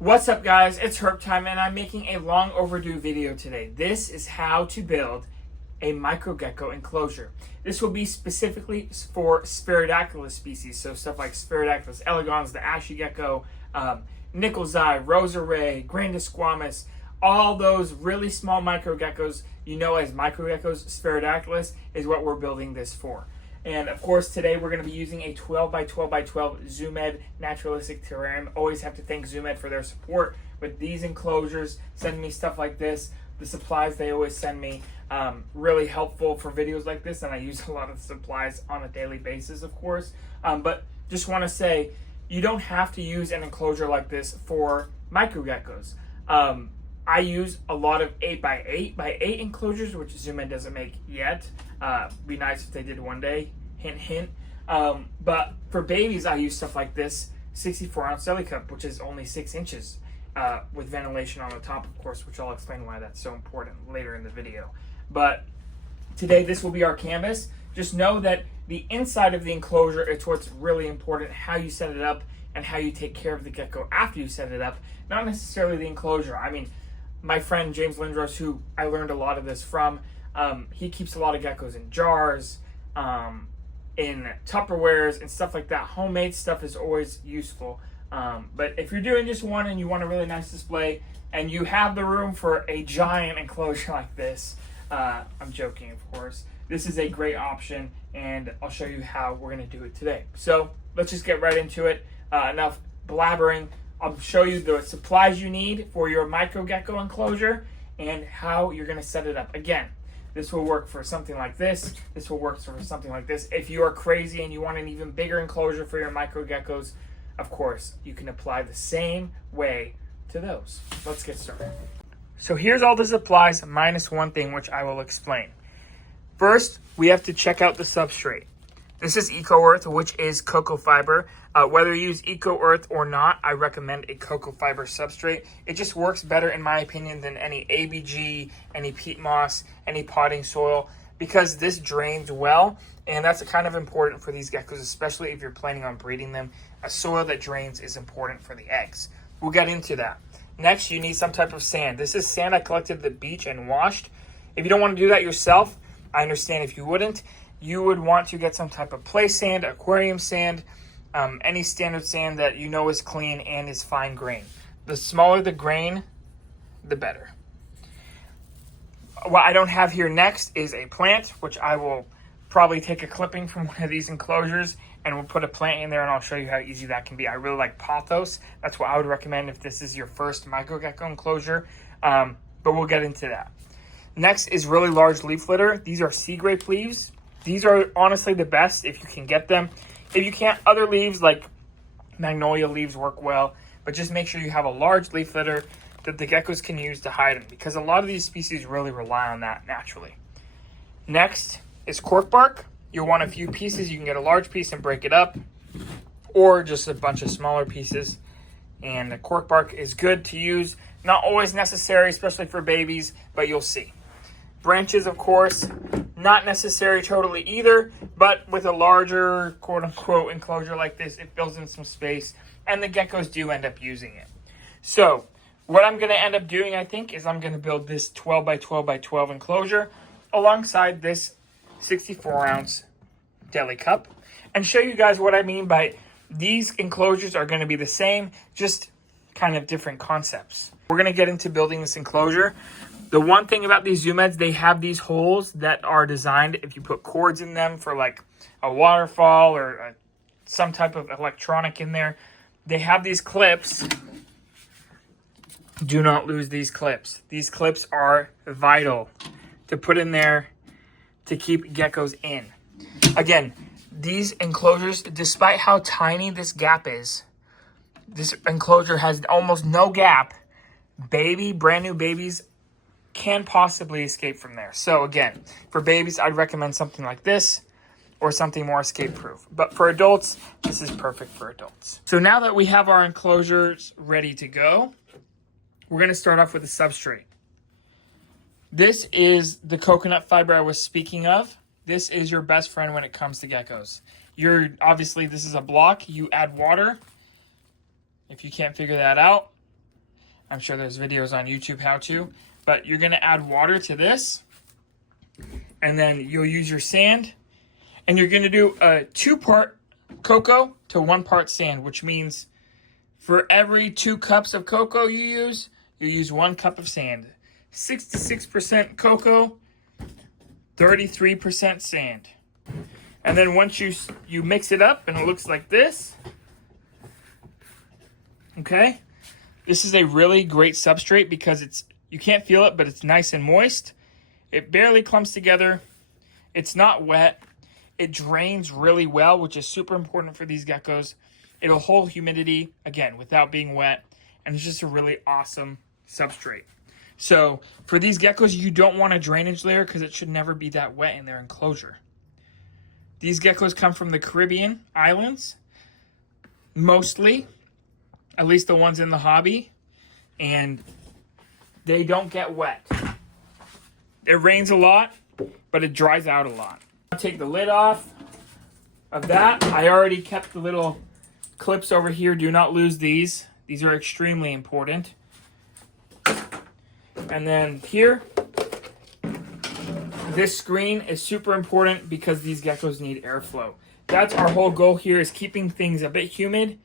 What's up, guys? It's herb time, and I'm making a long overdue video today. This is how to build a micro gecko enclosure. This will be specifically for Sphaerodactylus species, so stuff like Sphaerodactylus elegans, the ashy gecko, nickel's eye, rosa ray, grandis squamous, all those really small micro geckos you know as micro geckos. Sphaerodactylus is what we're building this for. And of course, today we're going to be using a 12 by 12 by 12 Zoo Med naturalistic terrarium. Always have to thank Zoo Med for their support with these enclosures, sending me stuff like this. The supplies they always send me, really helpful for videos like this, and I use a lot of the supplies on a daily basis, of course. But just want to say, you don't have to use an enclosure like this for micro geckos. I use a lot of 8 by 8 by 8 enclosures, which Zoo Med doesn't make yet. Be nice if they did one day, hint, hint. But for babies, I use stuff like this 64-ounce deli cup, which is only 6 inches, with ventilation on the top, of course, which I'll explain why that's so important later in the video. But today, this will be our canvas. Just know that the inside of the enclosure is what's really important, how you set it up and how you take care of the gecko after you set it up, not necessarily the enclosure. I mean, my friend James Lindros, who I learned a lot of this from, he keeps a lot of geckos in jars, in Tupperwares and stuff like that. Homemade stuff is always useful. But if you're doing just one and you want a really nice display and you have the room for a giant enclosure like this, I'm joking, of course, this is a great option, and I'll show you how we're going to do it today. So let's just get right into it. Enough blabbering. I'll show you the supplies you need for your micro gecko enclosure and how you're going to set it up. Again, this will work for something like this. This will work for something like this. If you are crazy and you want an even bigger enclosure for your micro geckos, of course, you can apply the same way to those. Let's get started. So here's all the supplies minus one thing, which I will explain. First, we have to check out the substrate. This is Eco Earth, which is cocoa fiber. Whether you use Eco Earth or not, I recommend a cocoa fiber substrate. It just works better, in my opinion, than any ABG, any peat moss, any potting soil, because this drains well, and that's kind of important for these geckos, especially if you're planning on breeding them. A soil that drains is important for the eggs. We'll get into that. Next, you need some type of sand. This is sand I collected at the beach and washed. If you don't want to do that yourself, I understand if you wouldn't. You would want to get some type of play sand, aquarium sand, any standard sand that you know is clean and is fine grain. The smaller the grain, the better. What I don't have here next is a plant, which I will probably take a clipping from one of these enclosures and we'll put a plant in there, and I'll show you how easy that can be. I really like pothos. That's what I would recommend if this is your first micro gecko enclosure, but we'll get into that. Next is really large leaf litter. These are sea grape leaves. These are honestly the best if you can get them. If you can't, other leaves like magnolia leaves work well, but just make sure you have a large leaf litter that the geckos can use to hide them, because a lot of these species really rely on that naturally. Next is cork bark. You'll want a few pieces. You can get a large piece and break it up, or just a bunch of smaller pieces. And the cork bark is good to use. Not always necessary, especially for babies, but you'll see. Branches, of course, not necessary totally either, but with a larger quote-unquote enclosure like this, it fills in some space, and the geckos do end up using it. So what I'm going to end up doing, I think, is I'm going to build this 12 by 12 by 12 enclosure alongside this 64-ounce deli cup, and show you guys what I mean by these enclosures are going to be the same, just kind of different concepts. We're going to get into building this enclosure. The one thing about these Zoo Meds, they have these holes that are designed, if you put cords in them for like a waterfall or some type of electronic in there, they have these clips. Do not lose these clips. These clips are vital to put in there to keep geckos in. Again, these enclosures, despite how tiny this gap is, this enclosure has almost no gap. Brand new babies can possibly escape from there. So again, for babies, I'd recommend something like this or something more escape proof. But for adults, this is perfect for adults. So now that we have our enclosures ready to go, we're going to start off with the substrate. This is the coconut fiber I was speaking of. This is your best friend when it comes to geckos. Obviously, this is a block. You add water. If you can't figure that out, I'm sure there's videos on YouTube how to. But you're going to add water to this. And then you'll use your sand. And you're going to do a 2-part cocoa to 1 part sand, which means for every 2 cups of cocoa you use 1 cup of sand. 66% cocoa, 33% sand. And then once you mix it up and it looks like this, okay? This is a really great substrate because you can't feel it, but it's nice and moist. It barely clumps together. It's not wet. It drains really well, which is super important for these geckos. It'll hold humidity, again, without being wet. And it's just a really awesome substrate. So for these geckos, you don't want a drainage layer because it should never be that wet in their enclosure. These geckos come from the Caribbean islands, mostly, at least the ones in the hobby, and they don't get wet. It rains a lot, but it dries out a lot. I'll take the lid off of that. I already kept the little clips over here. Do not lose these. These are extremely important. And then here, this screen is super important because these geckos need airflow. That's our whole goal here, is keeping things a bit humid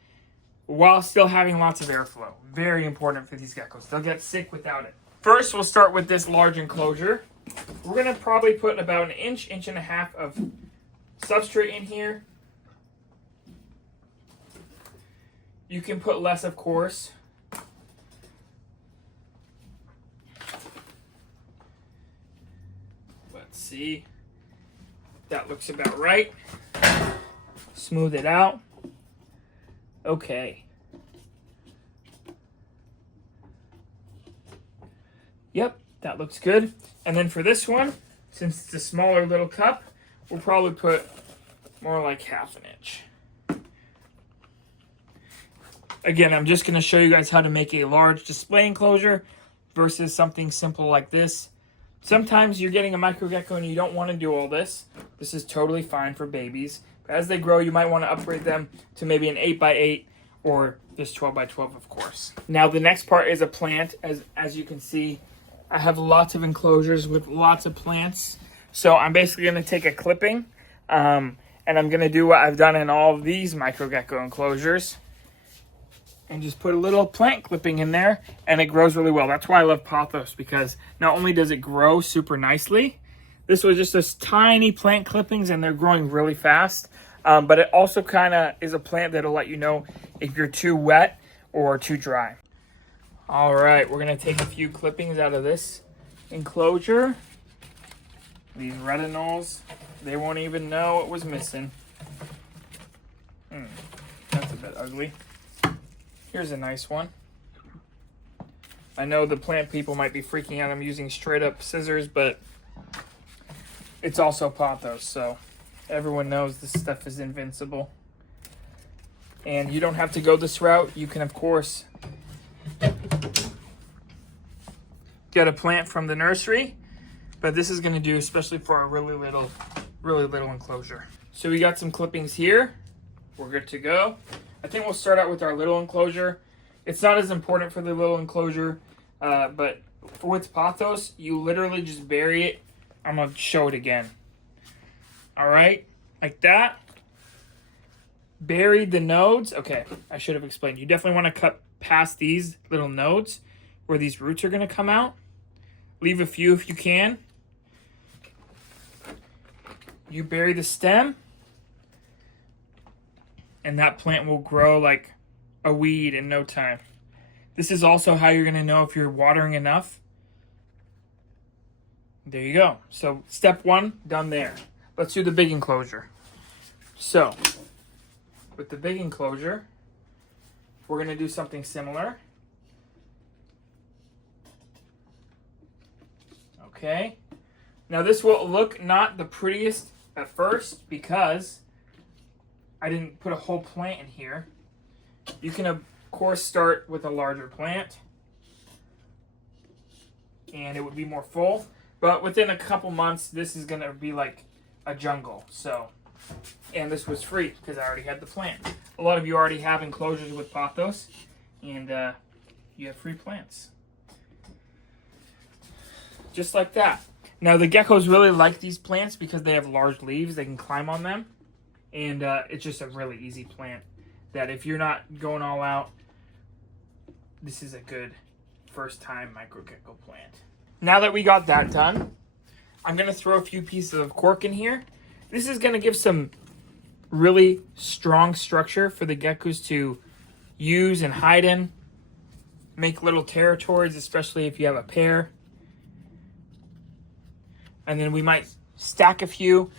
while still having lots of airflow. Very important for these geckos. They'll get sick without it. First, we'll start with this large enclosure. We're going to probably put about an inch and a half of substrate in here. You can put less, of course. Let's see. That looks about right. Smooth it out. Okay. Yep, that looks good. And then for this one, since it's a smaller little cup, we'll probably put more like half an inch. Again, I'm just going to show you guys how to make a large display enclosure versus something simple like this. Sometimes you're getting a micro gecko and you don't want to do all this. This is totally fine for babies. But as they grow, you might want to upgrade them to maybe an 8x8 or this 12x12, of course. Now, the next part is a plant. As you can see, I have lots of enclosures with lots of plants. So I'm basically going to take a clipping and I'm going to do what I've done in all of these micro gecko enclosures and just put a little plant clipping in there, and it grows really well. That's why I love pothos, because not only does it grow super nicely, this was just this tiny plant clippings and they're growing really fast, but it also kind of is a plant that'll let you know if you're too wet or too dry. All right, we're going to take a few clippings out of this enclosure. These retinols, they won't even know it was missing. That's a bit ugly. Here's a nice one. I know the plant people might be freaking out I'm using straight up scissors, but it's also pothos, so everyone knows this stuff is invincible. And you don't have to go this route. You can, of course, get a plant from the nursery, but this is going to do especially for a really little enclosure. So we got some clippings here. We're good to go. I think we'll start out with our little enclosure. It's not as important for the little enclosure, but with pothos, you literally just bury it. I'm going to show it again. All right, like that. Bury the nodes. Okay, I should have explained. You definitely want to cut past these little nodes where these roots are going to come out. Leave a few if you can. You bury the stem, and that plant will grow like a weed in no time. This is also how you're going to know if you're watering enough. There you go. So step one, done there. Let's do the big enclosure. So with the big enclosure, we're going to do something similar. Okay. Now this will look not the prettiest at first because I didn't put a whole plant in here. You can, of course, start with a larger plant, and it would be more full. But within a couple months, this is going to be like a jungle. So, and this was free because I already had the plant. A lot of you already have enclosures with pothos, and you have free plants. Just like that. Now the geckos really like these plants because they have large leaves. They can climb on them. And it's just a really easy plant that if you're not going all out, this is a good first time micro gecko plant. Now that we got that done, I'm going to throw a few pieces of cork in here. This is going to give some really strong structure for the geckos to use and hide in. Make little territories, especially if you have a pair. And then we might stack a few.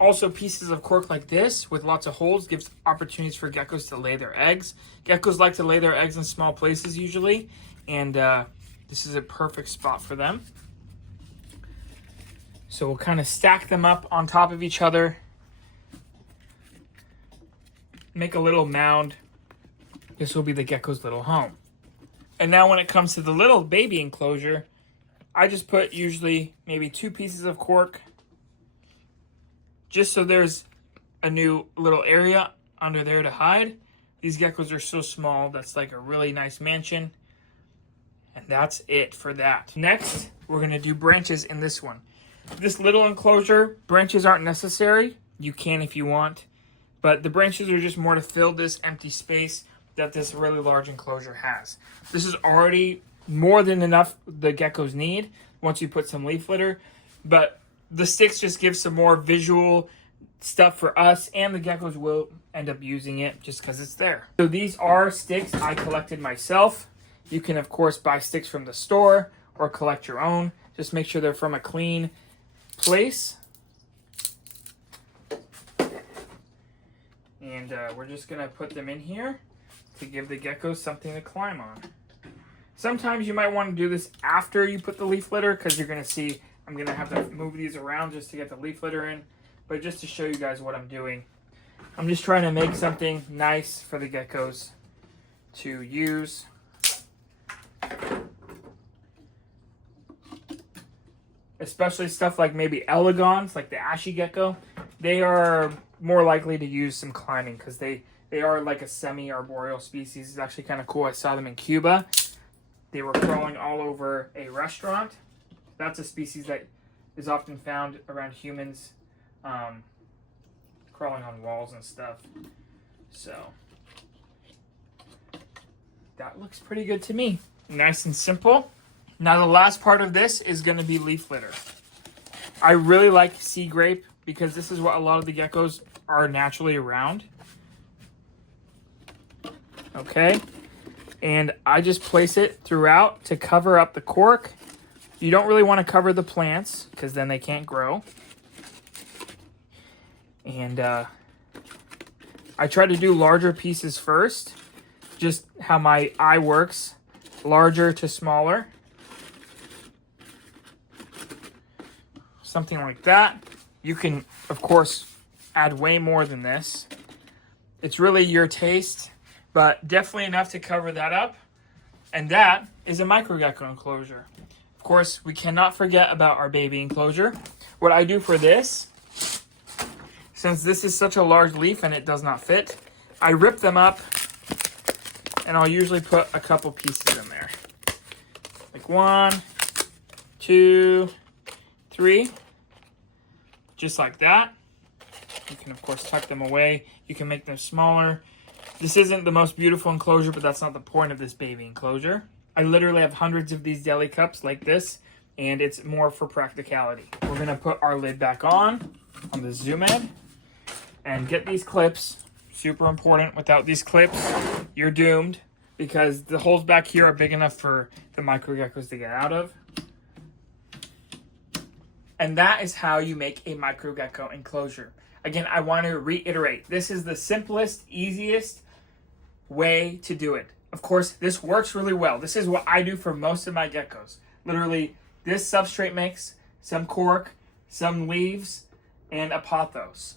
Also, pieces of cork like this with lots of holes gives opportunities for geckos to lay their eggs. Geckos like to lay their eggs in small places usually, and this is a perfect spot for them. So we'll kind of stack them up on top of each other. Make a little mound. This will be the gecko's little home. And now when it comes to the little baby enclosure, I just put usually maybe 2 pieces of cork, just so there's a new little area under there to hide. These geckos are so small, that's like a really nice mansion. And that's it for that. Next, we're gonna do branches in this one. This little enclosure, branches aren't necessary. You can if you want, but the branches are just more to fill this empty space that this really large enclosure has. This is already more than enough the geckos need once you put some leaf litter, but the sticks just give some more visual stuff for us, and the geckos will end up using it just because it's there. So these are sticks I collected myself. You can of course buy sticks from the store or collect your own. Just make sure they're from a clean place. And we're just gonna put them in here to give the geckos something to climb on. Sometimes you might want to do this after you put the leaf litter, because you're going to see I'm going to have to move these around just to get the leaf litter in. But just to show you guys what I'm doing, I'm just trying to make something nice for the geckos to use. Especially stuff like maybe elegons, like the ashy gecko. They are more likely to use some climbing because they are like a semi-arboreal species. It's actually kind of cool. I saw them in Cuba. They were crawling all over a restaurant. That's a species that is often found around humans, crawling on walls and stuff. So that looks pretty good to me. Nice and simple. Now the last part of this is going to be leaf litter. I really like sea grape because this is what a lot of the geckos are naturally around. Okay. And I just place it throughout to cover up the cork. You don't really want to cover the plants because then they can't grow. And I try to do larger pieces first. Just how my eye works. Larger to smaller. Something like that. You can, of course, add way more than this. It's really your taste. But definitely enough to cover that up. And that is a micro gecko enclosure. Of course, we cannot forget about our baby enclosure. What I do for this, since this is such a large leaf and it does not fit, I rip them up and I'll usually put a couple pieces in there. Like 1, 2, 3. Just like that. You can, of course, tuck them away. You can make them smaller. This isn't the most beautiful enclosure, but that's not the point of this baby enclosure. I literally have hundreds of these deli cups like this, and it's more for practicality. We're going to put our lid back on the zoom in, and get these clips. Super important. Without these clips, you're doomed, because the holes back here are big enough for the micro geckos to get out of. And that is how you make a micro gecko enclosure. Again, I want to reiterate, this is the simplest, easiest way to do it. Of course, this works really well. This is what I do for most of my geckos. Literally, this substrate mix, some cork, some leaves, and a pothos.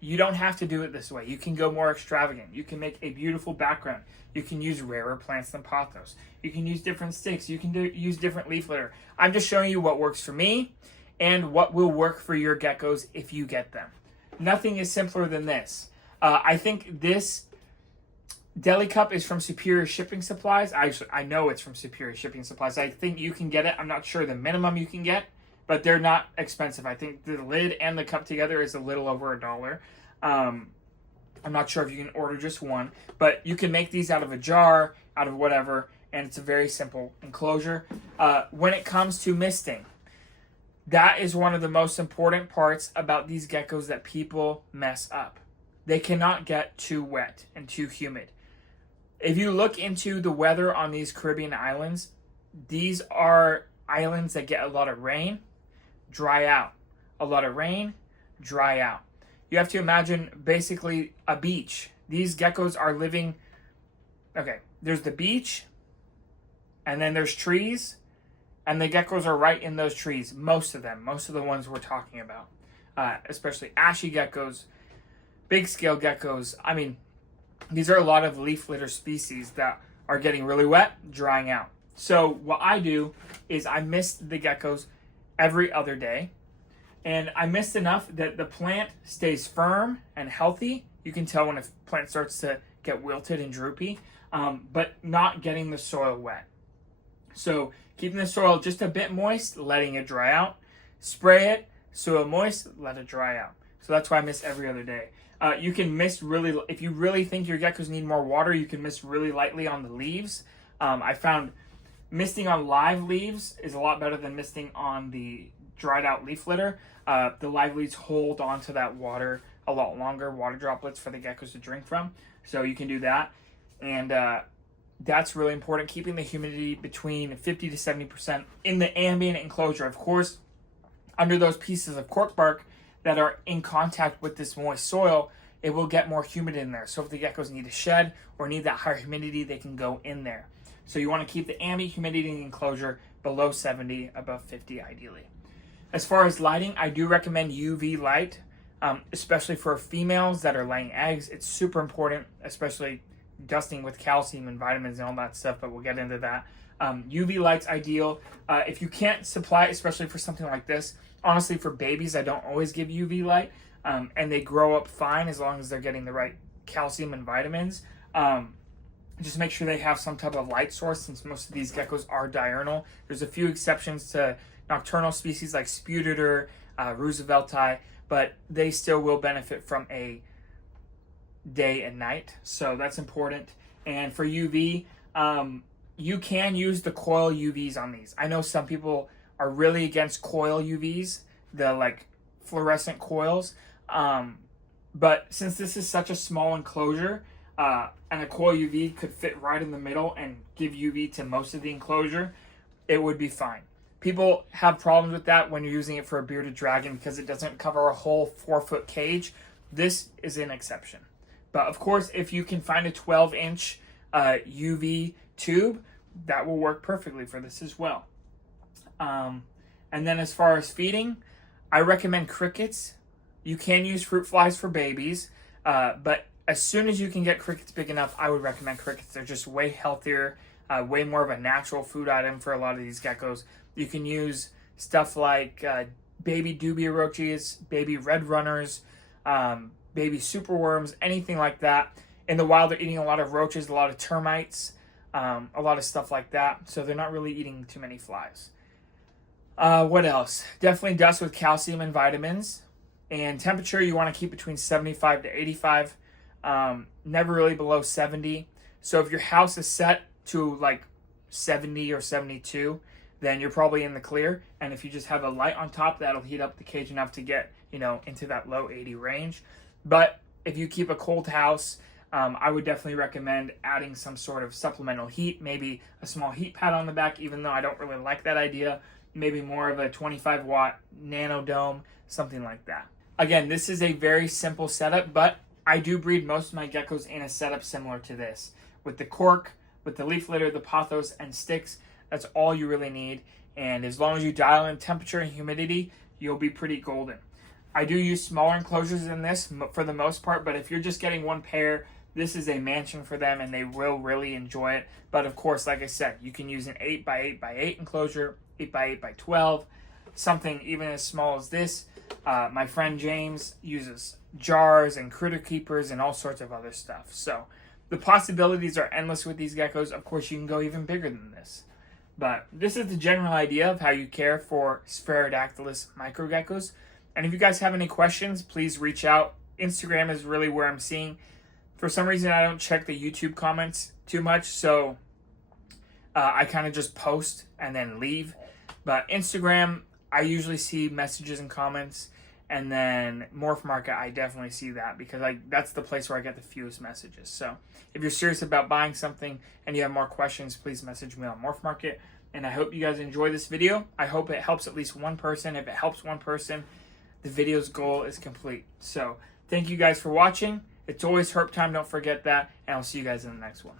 You don't have to do it this way. You can go more extravagant. You can make a beautiful background. You can use rarer plants than pothos. You can use different sticks. You can use different leaf litter. I'm just showing you what works for me and what will work for your geckos if you get them. Nothing is simpler than this. I think this Deli cup is from Superior Shipping Supplies. I know it's from Superior Shipping Supplies. I think you can get it. I'm not sure the minimum you can get, but they're not expensive. I think the lid and the cup together is a little over $1. I'm not sure if you can order just one, but you can make these out of a jar, out of whatever, and it's a very simple enclosure. When it comes to misting, that is one of the most important parts about these geckos that people mess up. They cannot get too wet and too humid. If you look into the weather on these Caribbean islands, these are islands that get a lot of rain, dry out. A lot of rain, dry out. You have to imagine basically a beach. These geckos are living, okay, there's the beach, and then there's trees, and the geckos are right in those trees. Most of them, most of the ones we're talking about, especially ashy geckos, big scale geckos. I mean, these are a lot of leaf litter species that are getting really wet, drying out. So what I do is I mist the geckos every other day. And I mist enough that the plant stays firm and healthy. You can tell when a plant starts to get wilted and droopy, but not getting the soil wet. So keeping the soil just a bit moist, letting it dry out. Spray it, soil moist, let it dry out. So that's why I mist every other day. You can mist really, if you really think your geckos need more water, you can mist really lightly on the leaves. I found misting on live leaves is a lot better than misting on the dried out leaf litter. The live leaves hold onto that water a lot longer, water droplets for the geckos to drink from. So you can do that. And that's really important, keeping the humidity between 50 to 70% in the ambient enclosure. Of course, under those pieces of cork bark that are in contact with this moist soil, it will get more humid in there. So if the geckos need to shed or need that higher humidity, they can go in there. So you want to keep the ambient humidity in the enclosure below 70, above 50 ideally. As far as lighting, I do recommend UV light, especially for females that are laying eggs. It's super important, especially dusting with calcium and vitamins and all that stuff, but we'll get into that. UV light's ideal. If you can't supply, especially for something like this, honestly, for babies, I don't always give UV light, and they grow up fine as long as they're getting the right calcium and vitamins. Just make sure they have some type of light source, since most of these geckos are diurnal. There's a few exceptions to nocturnal species like Sphaerodactylus, Roosevelti, but they still will benefit from a day and night, so that's important. And for UV, you can use the coil UVs on these. I know some people are really against coil UVs, the like fluorescent coils, but since this is such a small enclosure, and a coil UV could fit right in the middle and give UV to most of the enclosure, it would be fine. People have problems with that when you're using it for a bearded dragon because it doesn't cover a whole 4-foot cage. This is an exception. But of course, if you can find a 12-inch UV tube, that will work perfectly for this as well. And then as far as feeding, I recommend crickets. You can use fruit flies for babies, but as soon as you can get crickets big enough, I would recommend crickets. They're just way healthier, way more of a natural food item for a lot of these geckos. You can use stuff like baby dubia roaches, baby red runners, baby superworms, anything like that. In the wild, they're eating a lot of roaches, a lot of termites, a lot of stuff like that. So they're not really eating too many flies. What else? Definitely dust with calcium and vitamins. And temperature, you want to keep between 75 to 85. Never really below 70. So if your house is set to like 70 or 72, then you're probably in the clear. And if you just have a light on top, that'll heat up the cage enough to get, into that low 80 range. But if you keep a cold house, I would definitely recommend adding some sort of supplemental heat, maybe a small heat pad on the back, even though I don't really like that idea. Maybe more of a 25-watt nano dome, something like that. Again, this is a very simple setup, but I do breed most of my geckos in a setup similar to this. With the cork, with the leaf litter, the pothos, and sticks, that's all you really need. And as long as you dial in temperature and humidity, you'll be pretty golden. I do use smaller enclosures in this for the most part, but if you're just getting one pair, this is a mansion for them and they will really enjoy it. But of course, like I said, you can use an 8x8x8 enclosure, 8x8x12, something even as small as this. My friend James uses jars and critter keepers and all sorts of other stuff. So The possibilities are endless with these geckos. Of course, you can go even bigger than this. But this is the general idea of how you care for Sphaerodactylus microgeckos. And if you guys have any questions, please reach out. Instagram is really where I'm seeing. For some reason, I don't check the YouTube comments too much, so I kind of just post and then leave. But Instagram, I usually see messages and comments. And then Morph Market, I definitely see that because that's the place where I get the fewest messages. So if you're serious about buying something and you have more questions, please message me on Morph Market. And I hope you guys enjoy this video. I hope it helps at least one person. If it helps one person, the video's goal is complete. So thank you guys for watching. It's always herp time. Don't forget that. And I'll see you guys in the next one.